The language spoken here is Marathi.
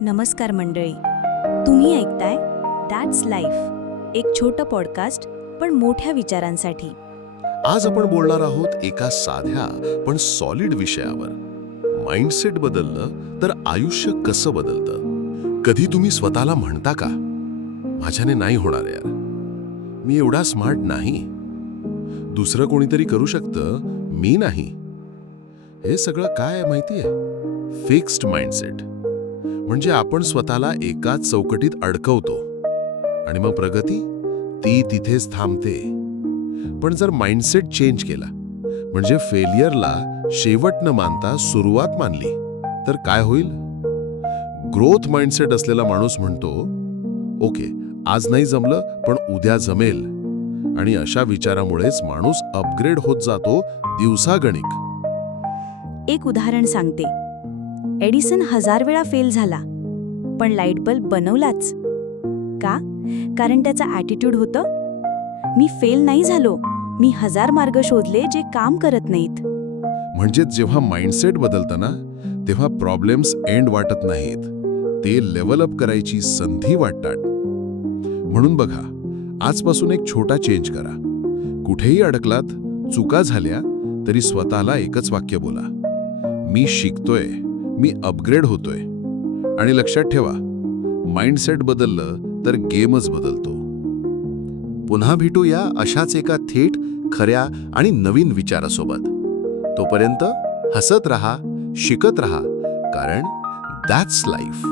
नमस्कार मंडळी, तुम्ही ऐकताय दॅट्स लाईफ, एक छोटं पॉडकास्ट पण मोठ्या विचारांसाठी. आज आपण बोलणार आहोत एका साध्या पण सॉलिड विषयावर. माइंडसेट बदललं तर आयुष्य कसं बदलतं. कधी तुम्ही स्वतःला म्हणता का, माझ्याने नाही होणार यार, मी एवढा स्मार्ट नाही, दुसरं कोणीतरी करू शकतं, मी नाही. हे सगळं काय आहे माहितीये? Fixed mindset. म्हणजे आपण स्वतःला एकाच चौकटीत अडकवतो आणि मग प्रगती ती तिथेच थांबते. पण जर माइंडसेट चेंज केला, म्हणजे फेलियरला शेवट न मानता सुरुवात मानली, तर काय होईल? ग्रोथ माइंडसेट असलेला माणूस म्हणतो, ओके, आज नाही जमलं पण उद्या जमेल. आणि अशा विचारामुळेच माणूस अपग्रेड होत जातो दिवसागणिक. एक उदाहरण सांगते. एडिसन 1000 वेळा फेल झाला, पण लाईट बल्ब बनवलाच. का? कारण त्याचा ॲटिट्यूड होतं, मी फेल नाही झालो, मी 1000 मार्ग शोधले जे काम करत नाहीत. म्हणजे जेव्हा माइंडसेट बदलतं ना, तेव्हा प्रॉब्लेम्स एंड वाटत नाहीत, ते लेव्हल अप करायची संधी वाटतात. म्हणून बघा, आजपासून एक छोटा चेंज करा. कुठेही अडकलात, चुका झाल्या तरी स्वतःला एकच वाक्य बोला, मी शिकतोय, मी अपग्रेड होतोय. आणि लक्षात ठेवा, माइंडसेट बदललं तर गेमच बदलतो. पुन्हा भेटूया अशाच एका थेट, खऱ्या आणि नवीन विचारासोबत. तोपर्यंत हसत रहा, शिकत रहा, कारण दॅट्स लाईफ.